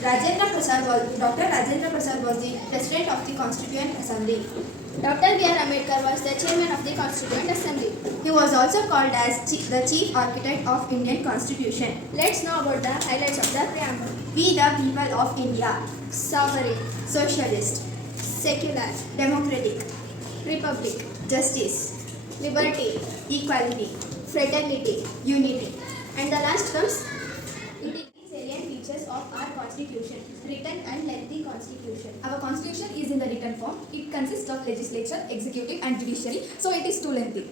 Dr. Rajendra Prasad was the President of the Constituent Assembly. Dr. B.R. Ambedkar was the Chairman of the Constituent Assembly. He was also called as the Chief Architect of Indian Constitution. Let's know about the highlights of the preamble. We the people of India, Sovereign, socialist, secular, democratic, republic, justice, liberty, equality, fraternity, unity. and the last comes salient features of our constitution, written and lengthy constitution. Our constitution is in the written form. It consists of legislature, executive and judiciary, so it is too lengthy.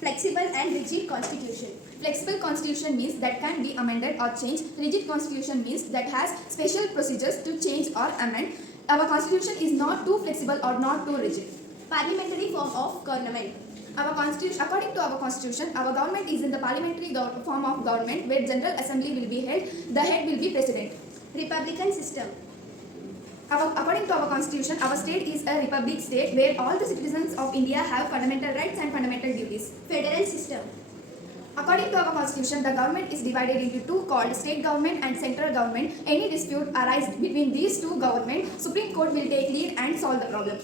Flexible and rigid constitution. Flexible constitution means that can be amended or changed. Rigid constitution means that has special procedures to change or amend. Our constitution is not too flexible or not too rigid. Parliamentary form of government. According to our constitution, our government is in the parliamentary form of government where general assembly will be held. The head will be president. Republican system. According to our constitution, our state is a republic state where all the citizens of India have fundamental rights and fundamental duties. Federal system. According to our constitution, the government is divided into two called state government and central government. Any dispute arises between these two governments, Supreme Court will take lead and solve the problem.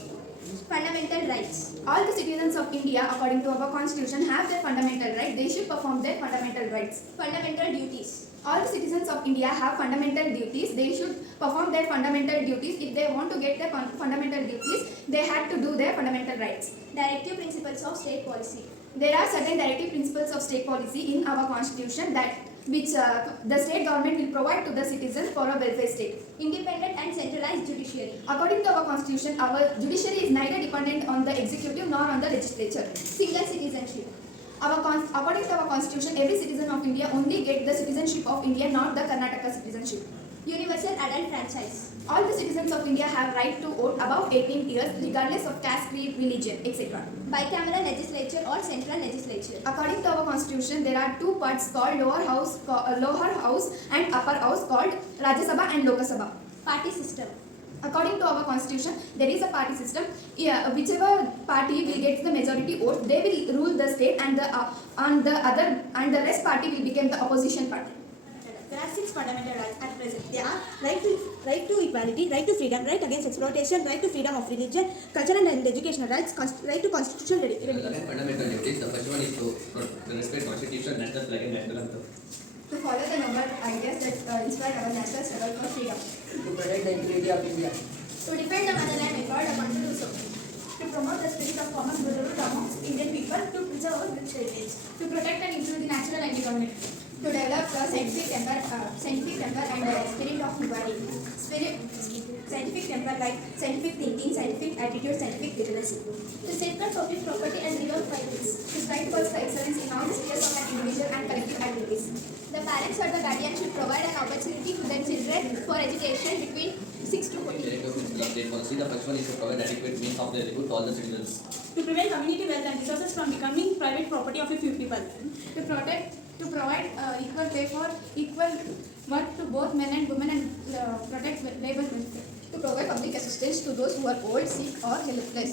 Fundamental rights. All the citizens of India, according to our constitution, have their fundamental right. They should perform their fundamental rights. Fundamental duties. All the citizens of India have fundamental duties. They should perform their fundamental duties. If they want to get their fundamental duties, they have to do their fundamental rights. Directive principles of state policy. There are certain directive principles of state policy in our constitution that which the state government will provide to the citizens for a welfare state. Independent and centralized judiciary. According to our constitution, our judiciary is neither dependent on the executive nor on the legislature. Single citizenship. According to our constitution, every citizen of India only get the citizenship of India, not the Karnataka citizenship. Universal adult franchise. All the citizens of India have right to vote above 18 years regardless of caste, creed, religion, etc. Bicameral legislature or central legislature. According to our constitution, there are two parts called lower house and upper house called Rajya Sabha and Lok Sabha. Party system. According to our constitution, there is a party system. Whichever party will get the majority vote, they will rule the state, and the rest party will become the opposition party. There are 6 fundamental rights at present. They are right to equality, right to freedom, right against exploitation, right to freedom of religion, cultural and educational rights, right to constitutional There are 11 fundamental duties. The first one is to respect constitution, national flag and national anthem. To follow the noble ideas that inspire our national struggle for freedom. To protect the integrity of India. To defend the motherland employed upon to do so. to promote the spirit of common brotherhood amongst Indian people, to preserve our rich heritage, To protect and improve the natural environment. To develop a scientific temper and spirit of humanity. scientific temper like scientific thinking, scientific attitude, scientific literacy. To safeguard public property and resolve violence. To strive towards the excellence in all spheres of an individual and collective activities. The parents or the guardian should provide an opportunity to their children for education between 6 to 14. Directive principle of state policy. The first one is to provide adequate means of livelihood to all the citizens. To prevent community wealth and resources from becoming private property of a few people. To provide equal pay for equal work to both men and women and protect labor welfare. To provide public assistance to those who are old, sick or helpless.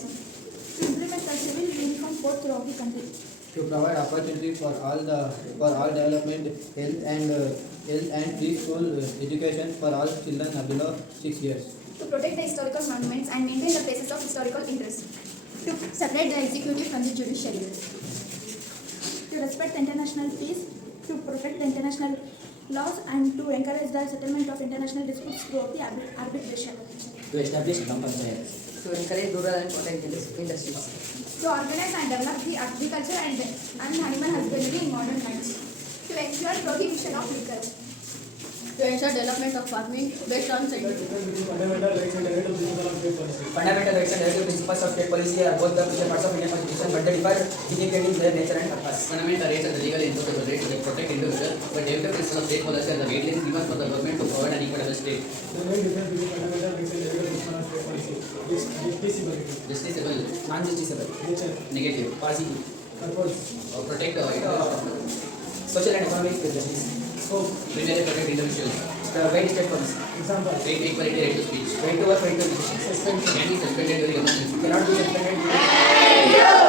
To implement a civil uniform code throughout the country. To provide opportunity for all development, health and free school education for all children below 6 years. To protect the historical monuments and maintain the places of historical interest. To separate the executive from the judiciary. To respect the international peace, to protect the international laws, and to encourage the settlement of international disputes throughout the arbitration. To establish gram panchayats. To encourage rural and cottage industries. To organize and develop the agriculture and animal husbandry in modern times. To ensure prohibition of liquor. To ensure development of farming based on science. Fundamental rights and directive principles of state policy. Fundamental rights and directive principles of state policy are both the crucial parts of Indian constitution, but they differ significantly in their nature and purpose. Fundamental rights are the legal enforceable rights to protect individuals, but directive principle of state policy are the guidelines given for the government to provide an equal state. The main difference between fundamental rights and directive principles of state policy is justiciability, Justiciable, Non-justiciable. nature, negative, Positive. purpose, or protect the Social and economic justice. scope, primarily protect individuals. Right state policy. example, Right to equality, right to speech. Right to work, right to education. suspension. Can be suspended during emergency. Cannot be suspended.